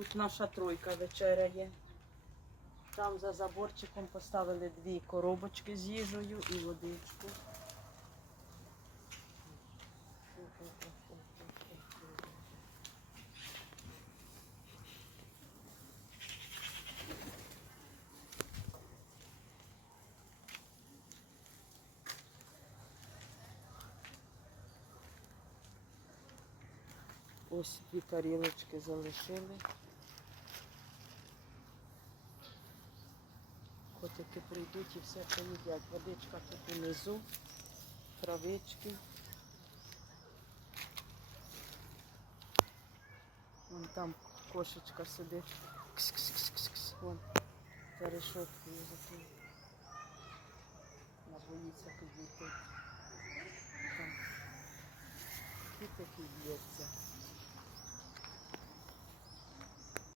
Тут наша тройка вечеряє. Там за заборчиком поставили дві коробочки з їжею і водичку. Ось дві тарілочки залишили. Котики прийдуть і все поїдять. Водичка тут унизу, травички. Вон там кошечка сидить. Кс-кс-кс-кс. Вон за решеткою закрив. Вона боїться підійти. Там. І такий б'ється.